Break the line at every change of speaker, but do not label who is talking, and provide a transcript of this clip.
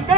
One day!